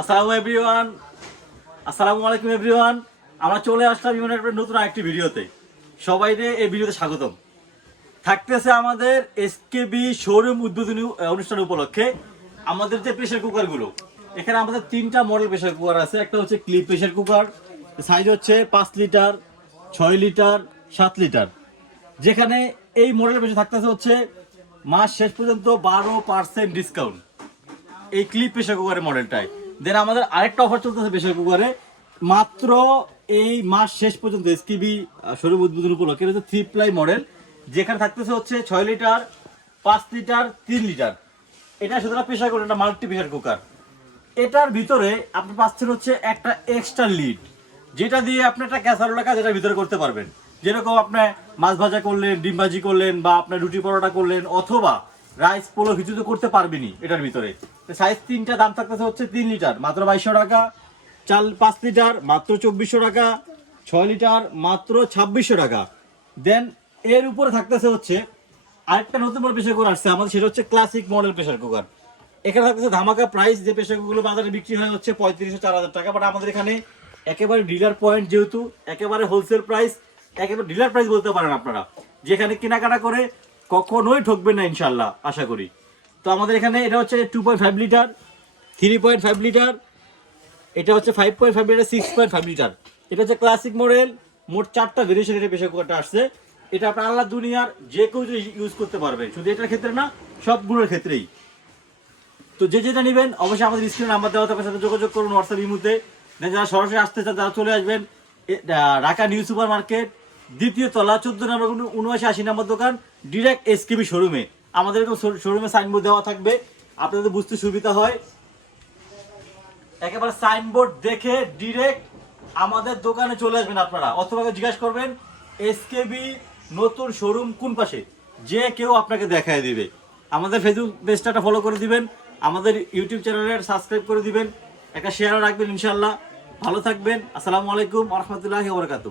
আসসালামু এভরিওয়ান। আসসালামু আলাইকুম এভরিওয়ান। আমরা চলে আসলাম ইউনাইটেড নতুন আরেকটি ভিডিওতে। সবাইকে এই ভিডিওতে স্বাগতম। থাকতেছে আমাদের এসকেবি শোরুম উদ্বোধনী অনুষ্ঠান উপলক্ষে আমাদের যে প্রেশার কুকারগুলো এখানে আমাদের তিনটা মডেল প্রেশার কুকার আছে। একটা হচ্ছে ক্লিপ প্রেশার কুকার সাইজ হচ্ছে পাঁচ লিটার, ছয় লিটার, সাত লিটার। যেখানে এই মডেলের পেছনে থাকতেছে হচ্ছে মাস শেষ পর্যন্ত বারো পার্সেন্ট ডিসকাউন্ট এই ক্লিপ প্রেশার কুকারের মডেলটাই দেন আমাদের আরেকটা অফার চলতেছে প্রেশার কুকারে। মাত্র এই মাস শেষ পর্যন্ত এসকিবি শোরুম উদ্বোধন উপলক্ষে। হচ্ছে থ্রি প্লাই মডেল যেখানে থাকতেছে হচ্ছে ছয় লিটার, পাঁচ লিটার, তিন লিটার। এটা সুতরাং প্রেশার কুকার এটা মাল্টি প্রেশার কুকার এটার ভিতরে আপনি পাচ্ছেন হচ্ছে একটা এক্সট্রা লিড যেটা দিয়ে আপনি একটা ক্যাসারোলা কাজ এটার ভিতরে করতে পারবেন। যেরকম আপনি মাছ ভাজা করলেন, ডিম ভাজি করলেন, বা আপনার রুটি পরোটা করলেন, অথবা রাইস পোলো কিছু তো করতে পারবেনই এটার ভিতরে। সাইজ তিনটা দাম থাকতেছে হচ্ছে তিন লিটার, মাত্র বাইশশো টাকা। চাল পাঁচ লিটার, মাত্র চব্বিশশো টাকা। ছয় লিটার, মাত্র ছাব্বিশশো টাকা। দেন এর উপরে থাকতেছে হচ্ছে আরেকটা নতুন মডেল প্রেশার কুকার আসছে আমাদের, সেটা হচ্ছে ক্লাসিক মডেল প্রেশার কুকার এখানে থাকতেছে ধামাকা প্রাইস যে প্রেশার কুকারগুলো বাজারে বিক্রি হয় হচ্ছে পঁয়ত্রিশশো, চার হাজার টাকা। বাট আমাদের এখানে একেবারে ডিলার পয়েন্ট যেহেতু, একেবারে হোলসেল প্রাইস একেবারে ডিলার প্রাইস বলতে পারেন আপনারা। যেখানে কেনাকাটা করে কখনোই ঠকবেন না ইনশাল্লাহ আশা করি। তো আমাদের এখানে এটা হচ্ছে two point litre three point litre, এটা হচ্ছে five point five litre six point five litre. এটা হচ্ছে ক্লাসিক মডেল মোট চারটা ভেরিয়েশন এটা প্রেশার কুকারটা আসছে। এটা আপনার আল্লাহ দুনিয়ার যে কেউ ইউজ করতে পারবে, শুধু এটার ক্ষেত্রে না, সবগুলোর ক্ষেত্রেই। তো যে যেটা নেবেন, অবশ্যই আমাদের স্ক্রিনে নাম্বার দেওয়া থাকার সাথে যোগাযোগ করুন হোয়াটসঅ্যাপ ইমুতে যারা সরাসরি আসতে চান, তারা চলে আসবেন ঢাকা নিউ সুপার মার্কেট দ্বিতীয় তলা, চোদ্দ নম্বর উনআশি, আশি নম্বর দোকান ডিরেক্ট এসকেবি শোরুমে আমাদের এরকম শোরুমে সাইনবোর্ড দেওয়া থাকবে। আপনাদের বুঝতে সুবিধা হয়। একেবারে সাইনবোর্ড দেখে ডিরেক্ট আমাদের দোকানে চলে আসবেন আপনারা। অথবা জিজ্ঞাসা করবেন এসকেবি নতুন শোরুম কোন পাশে? যে কেউ আপনাকে দেখায় দিবে। আমাদের ফেসবুক পেজটা ফলো করে দিবেন। আমাদের ইউটিউব চ্যানেলের সাবস্ক্রাইব করে দিবেন। একটা শেয়ারও রাখবেন ইনশাল্লাহ ভালো থাকবেন। আসসালামু আলাইকুম রহমতুল্লাহি ওবরাকাতু